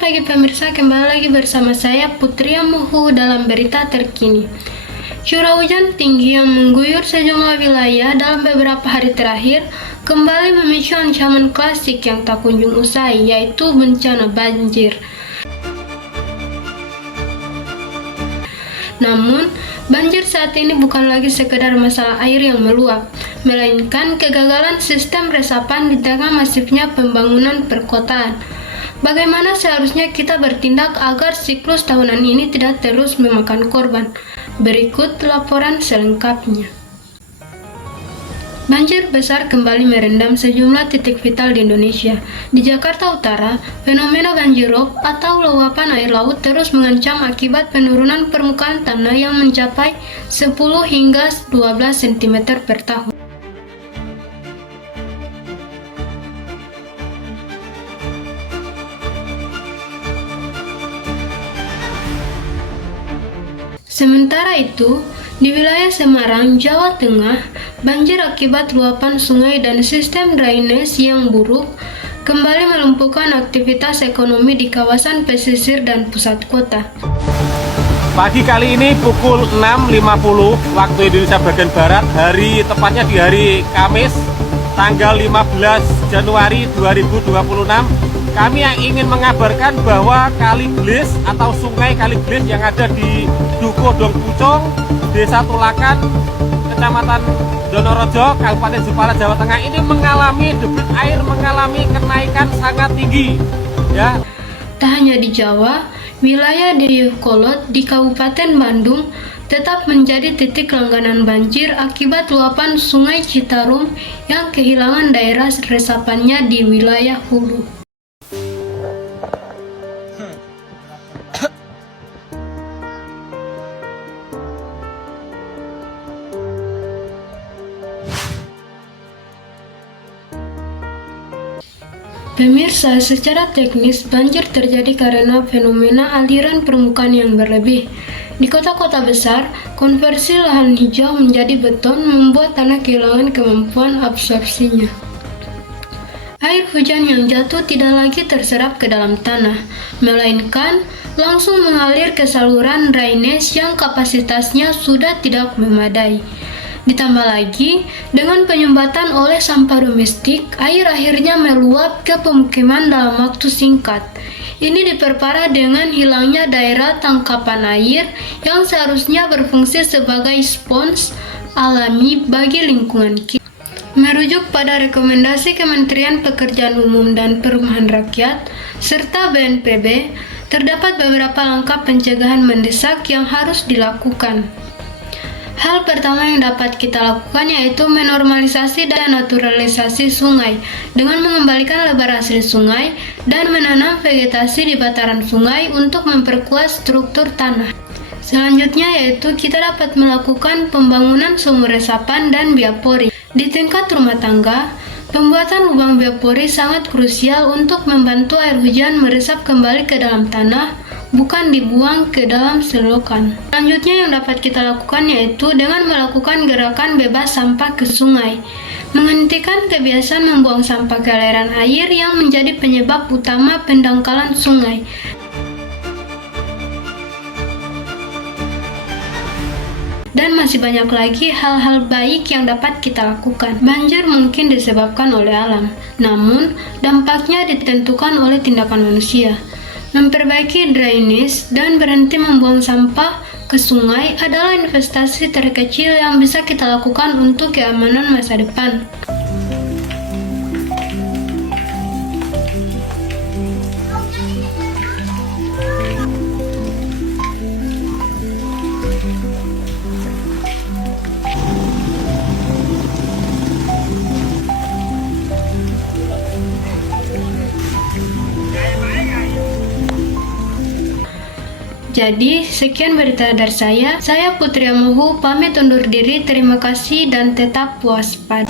Selamat pagi pemirsa, kembali lagi bersama saya Putri Amuhu dalam berita terkini. Curah hujan tinggi yang mengguyur sejumlah wilayah dalam beberapa hari terakhir kembali memicu ancaman klasik yang tak kunjung usai, yaitu bencana banjir. Namun, banjir saat ini bukan lagi sekedar masalah air yang meluap, melainkan kegagalan sistem resapan di tengah masifnya pembangunan perkotaan. Bagaimana seharusnya kita bertindak agar siklus tahunan ini tidak terus memakan korban? Berikut laporan selengkapnya. Banjir besar kembali merendam sejumlah titik vital di Indonesia. Di Jakarta Utara, fenomena banjirop atau luapan air laut terus mengancam akibat penurunan permukaan tanah yang mencapai 10 hingga 12 cm per tahun. Sementara itu, di wilayah Semarang, Jawa Tengah, banjir akibat luapan sungai dan sistem drainase yang buruk kembali melumpuhkan aktivitas ekonomi di kawasan pesisir dan pusat kota. Pagi kali ini pukul 6.50 waktu Indonesia bagian Barat, tepatnya di hari Kamis, tanggal 15 Januari 2026, kami yang ingin mengabarkan bahwa Kali Glis atau Sungai Kali Glis yang ada di Dukuh Dong Pucung, Desa Tulakan, Kecamatan Donorojo, Kabupaten Jepara, Jawa Tengah ini mengalami debit air mengalami kenaikan sangat tinggi. Ya. Tak hanya di Jawa, wilayah Dayakolot di Kabupaten Bandung tetap menjadi titik langganan banjir akibat luapan Sungai Citarum yang kehilangan daerah resapannya di wilayah hulu. Pemirsa, secara teknis, banjir terjadi karena fenomena aliran permukaan yang berlebih. Di kota-kota besar, konversi lahan hijau menjadi beton membuat tanah kehilangan kemampuan absorpsinya. Air hujan yang jatuh tidak lagi terserap ke dalam tanah, melainkan langsung mengalir ke saluran drainase yang kapasitasnya sudah tidak memadai. Ditambah lagi, dengan penyumbatan oleh sampah domestik, air akhirnya meluap ke pemukiman dalam waktu singkat. Ini diperparah dengan hilangnya daerah tangkapan air yang seharusnya berfungsi sebagai spons alami bagi lingkungan kita. Merujuk pada rekomendasi Kementerian Pekerjaan Umum dan Perumahan Rakyat serta BNPB, terdapat beberapa langkah pencegahan mendesak yang harus dilakukan. Hal pertama yang dapat kita lakukan yaitu menormalisasi dan naturalisasi sungai dengan mengembalikan lebar asli sungai dan menanam vegetasi di bataran sungai untuk memperkuat struktur tanah. Selanjutnya yaitu kita dapat melakukan pembangunan sumur resapan dan biopori. Di tingkat rumah tangga, pembuatan lubang biopori sangat krusial untuk membantu air hujan meresap kembali ke dalam tanah, bukan dibuang ke dalam selokan. Selanjutnya yang dapat kita lakukan yaitu dengan melakukan gerakan bebas sampah ke sungai. Menghentikan kebiasaan membuang sampah ke aliran air yang menjadi penyebab utama pendangkalan sungai. Dan masih banyak lagi hal-hal baik yang dapat kita lakukan. Banjir mungkin disebabkan oleh alam, namun dampaknya ditentukan oleh tindakan manusia. Memperbaiki drainase dan berhenti membuang sampah ke sungai adalah investasi terkecil yang bisa kita lakukan untuk keamanan masa depan. Jadi, sekian berita dari saya Putri Amuhu, pamit undur diri, terima kasih dan tetap waspada.